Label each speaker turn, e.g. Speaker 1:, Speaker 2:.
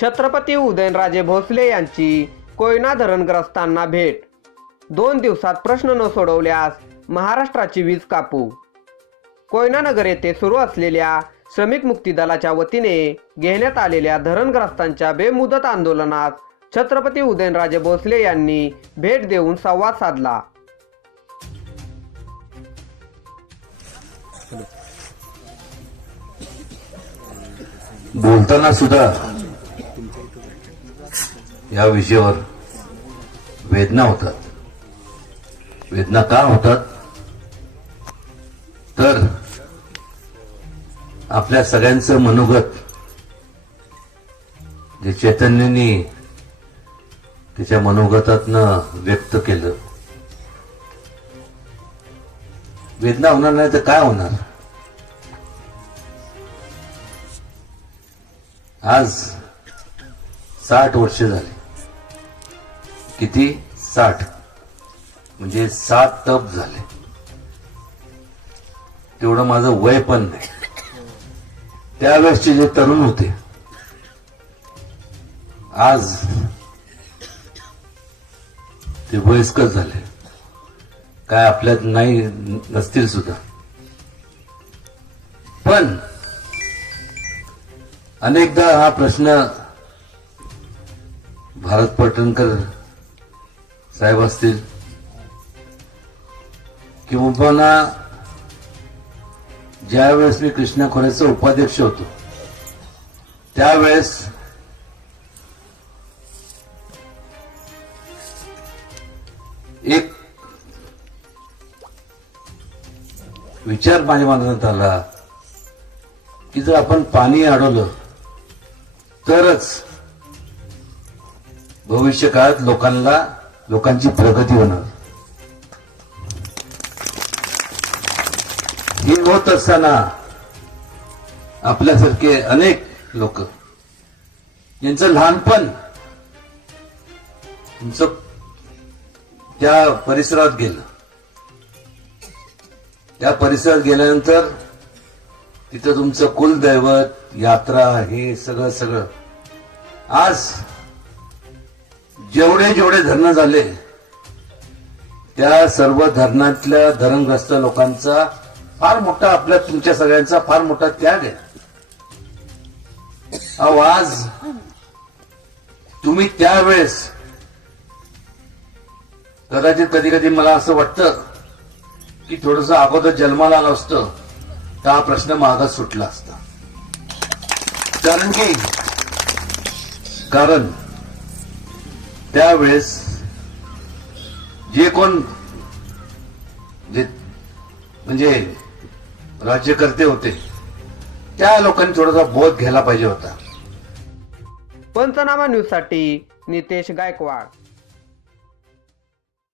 Speaker 1: छत्रपती उदयनराजे भोसले यांची कोयना धरणग्रस्तांना भेट. दोन दिवसात प्रश्न न सोडवल्यास महाराष्ट्राची वीज कापू. कोयनानगर येथे सुरू असलेल्या श्रमिक मुक्ती दलाच्या वतीने घेण्यात आलेल्या धरणग्रस्तांच्या बेमुदत आंदोलनात छत्रपती उदयनराजे भोसले यांनी भेट देऊन संवाद साधला.
Speaker 2: बोलताना सुद्धा या विषयावर वेदना होतात. वेदना का होतात? तर आपल्या सगळ्यांचं मनोगत जे चैतन्यनी त्याच्या मनोगतातनं व्यक्त केलं. वेदना होणार नाही तर काय होणार? आज साठ वर्ष झाली. किती? साठ. म्हणजे सात तप झाले. तेवढं माझं वय पण नाही. त्यावेळेसचे जे तरुण होते आज ते वयस्कर झाले. काय आपल्यात नाही नसतील सुद्धा. पण अनेकदा हा प्रश्न भारत पटणकर साहेब असतील किंवा ज्यावेळेस मी कृष्णा खोऱ्याचा उपाध्यक्ष होतो त्यावेळेस एक विचार माझ्या मनात आला की जर आपण पाणी अडवलं तरच भविष्य काळात लोकांना लोकांची प्रगती होणार. हे होत असताना आपल्यासारखे अनेक लोक यांचं लहानपण तुमचं त्या परिसरात गेलं. त्या परिसरात गेल्यानंतर तिथं तुमचं कुलदैवत यात्रा हे सगळं सगळं. आज जेवढे जेवढे धरणं झाले त्या सर्व धरणातल्या धरणग्रस्त लोकांचा फार मोठा आपल्या तुमच्या सगळ्यांचा फार मोठा त्याग आहे. आवाज तुम्ही त्यावेळेस कदाचित कधी कधी मला असं वाटतं की थोडस अगोदर जन्माला आलं असतं तर हा प्रश्न मागच सुटला असता. कारण की कारण त्यावेळेस जे कोण जे म्हणजे राज्यकर्ते होते त्या लोकांनी थोडासा बोध घ्यायला पाहिजे होता.
Speaker 1: पंचनामा न्यूजसाठी नितेश गायकवाड.